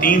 3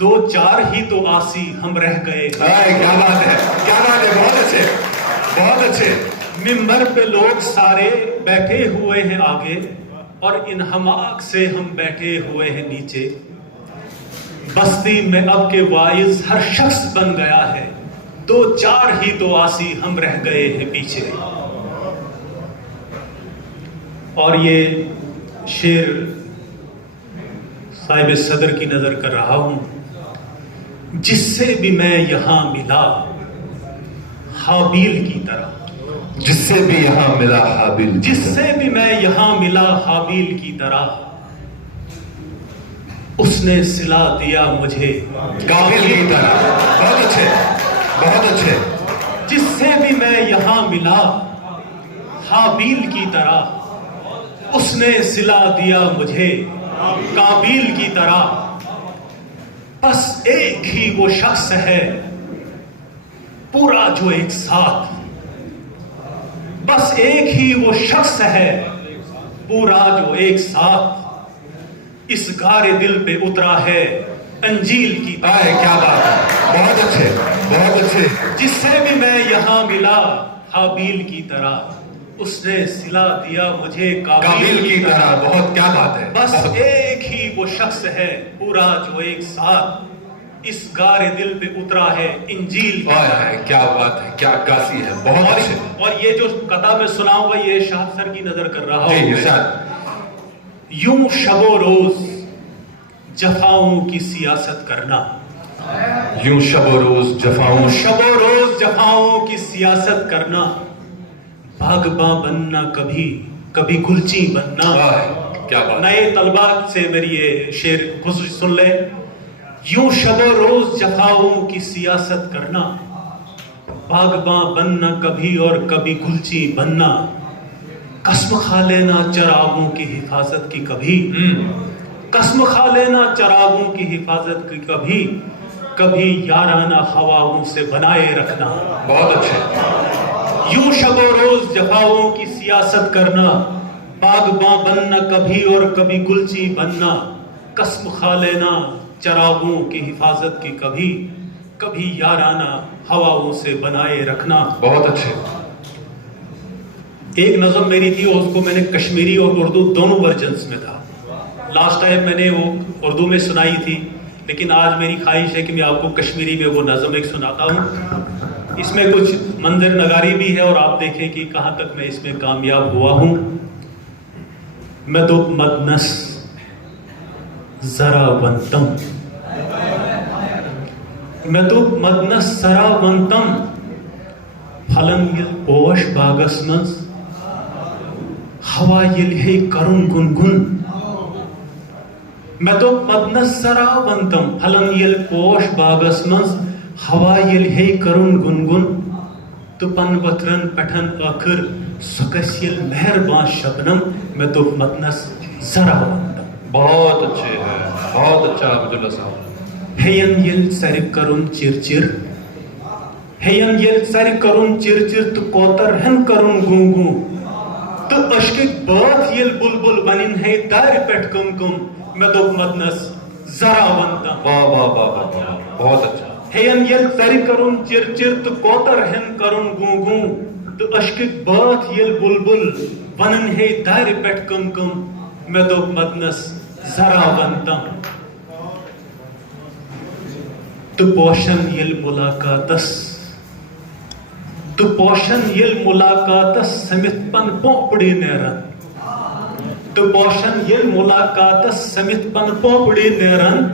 دو چار ہی تو آسی ہم رہ گئے. کیا بات ہے، کیا بات ہے، بہت اچھے، بہت اچھے. ممبر پہ لوگ سارے بیٹھے ہوئے ہیں آگے اور ان حماق سے ہم بیٹھے ہوئے ہیں نیچے. بستی میں اب کے واعظ ہر شخص بن گیا ہے، دو چار ہی تو آسی ہم رہ گئے ہیں پیچھے. اور یہ شعر صاحب صدر کی نظر کر رہا ہوں. جس سے بھی میں یہاں ملا حابیل کی طرح، جس سے بھی یہاں ملا حابیل، جس سے بھی میں یہاں ملا حابیل کی طرح، اس نے صلہ دیا مجھے قابل کی طرح. بہت اچھے، بہت اچھے. جس سے بھی میں یہاں ملا حابیل کی طرح، اس نے صلہ دیا مجھے قابیل کی طرح. بس ایک ہی وہ شخص ہے پورا جو ایک ساتھ، بس ایک ہی وہ شخص ہے پورا جو ایک ساتھ اس غار دل پہ اترا ہے انجیل کی طرح. کیا بات ہے، بہت اچھے، بہت اچھے. جس سے بھی میں یہاں ملا حابیل کی طرح، اس نے صلہ دیا مجھے قابل کی طرح. بہت، کیا بات ہے. بس ایک ہی وہ شخص ہے پورا جو ایک ساتھ اس غار دل پہ اترا ہے انجیل کی طرح. کیا بات ہے، کیا عکاسی ہے، بہت اچھے. اور یہ جو قطعہ میں سناؤں گا یہ شاہد سر کی نظر کر رہا ہوں. جی ارشاد. یوں شب و روز جفاؤں کی سیاست کرنا، یوں شب و روز جفاؤں، شب و روز جفاؤں کی سیاست کرنا، باغباں بننا کبھی کبھی گلچی بننا. کیا بات. نئے طلباء سے میری یہ شعر خصوص سن لیں. یوں شب و روز جفاؤں کی سیاست کرنا، باغباں بننا کبھی اور کبھی گلچی بننا، قسم کھا لینا چراغوں کی حفاظت کی کبھی، قسم کھا لینا چراغوں کی حفاظت کی کبھی، کبھی یارانہ ہواؤں سے بنائے رکھنا. بہت اچھے. یوں شب و روز جفاؤں کی سیاست کرنا، باغباں بننا کبھی اور کبھی گلچی بننا، قسم کھا لینا چراغوں کی حفاظت کی کبھی، کبھی یارانہ ہواؤں سے بنائے رکھنا. بہت اچھے. ایک نظم میری تھی اور اس کو میں نے کشمیری اور اردو دونوں ورژنز میں تھا. لاسٹ ٹائم میں نے وہ اردو میں سنائی تھی، لیکن آج میری خواہش ہے کہ میں آپ کو کشمیری میں وہ نظم ایک سناتا ہوں. اس میں کچھ منظر نگاری بھی ہے اور آپ دیکھیں کہ کہاں تک میں اس میں کامیاب ہوا ہوں. میں تو مدنس ذرا ونتم، میں تو مدنس ذرا ونتم، پھلن یل پوش باغس منز ہوا یل ہے کرن گنگن. میں تو مدنس ذرا ونتم، پھلن یل پوش باغس منز ہوا یل ہے کرن گنگن، تو پن وترن پٹھن آخر سکس یل مہربان شبنم. میں تو مدنس ذرا ونتم. بہت اچھے ہے، بہت اچھا عبداللہ صاحب. ہین یل سر کرن چرچر، ہین یل سر کرن چرچر، تو کوتر ہن کرن گونگوں، تو اشکک بات یل بلبل ونن ہے دار پٹ کم کم. میں تو مدنس ذرا ونتم. واہ واہ واہ واہ واہ، بہت اچھا. ہین یل سر کرن چرچر، تو کوتر ہن کرن گونگوں، تو اشکک بات یل بلبل ونن ہے دار پٹ کم کم. میں تو مدنس ذرا ونتم. تو پوشن یل ملاقاتس، تو پوشن یل ملاقاتس سمت پن پوپڑی نیرن، تو پوشن یل ملاقاتس سمت پن پوپڑی نیرن،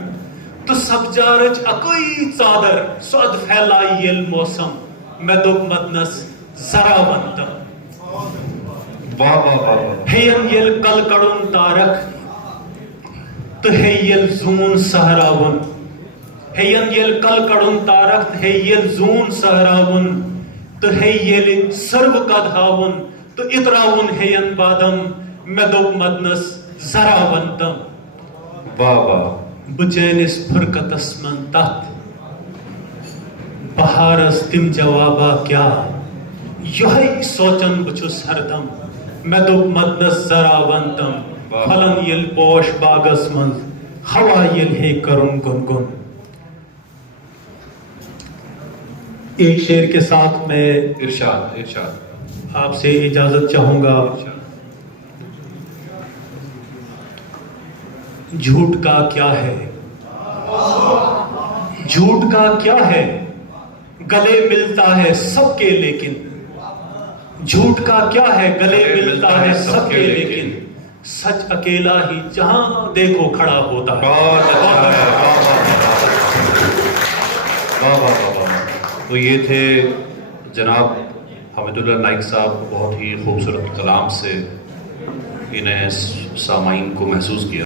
تو سبجارچ اکوئی ژادر سود پھیلائی یل موسم. میں تو مدنس ذرا ونتم. واہ واہ واہ. ہین یل کل کڑن تارک، تو ہے یل زون سہراون، ہین یل کل کڑن تارک، ہے یل زون سہراون، تو ہے یل سرو کدھاون، تو اتراون ہین بادم. میں تو مدنس ذرا ونتم. واہ واہ. بچینس فرقتس من تحت بہارس تم جوابا کیا، یہی سوچن بچس ہردم. میں تو مدنس ذرا ونتم. پھلن یل پوش باغس من ہوا یل ہے کرن گنگن، ایک شعر کے ساتھ میں ارشاد ارشاد آپ سے اجازت چاہوں گا. جھوٹ کا کیا ہے، جھوٹ کا کیا ہے، گلے ملتا ہے سب کے لیکن. جھوٹ کا کیا ہے، گلے ملتا ہے سب کے لیکن. سچ اکیلا ہی جہاں دیکھو کھڑا ہوتا ہے. بہت اچھا ہے. واہ واہ واہ واہ. تو یہ تھے جناب حامد اللہ نائک صاحب. بہت ہی خوبصورت کلام سے انہیں سامعین کو محسوس کیا.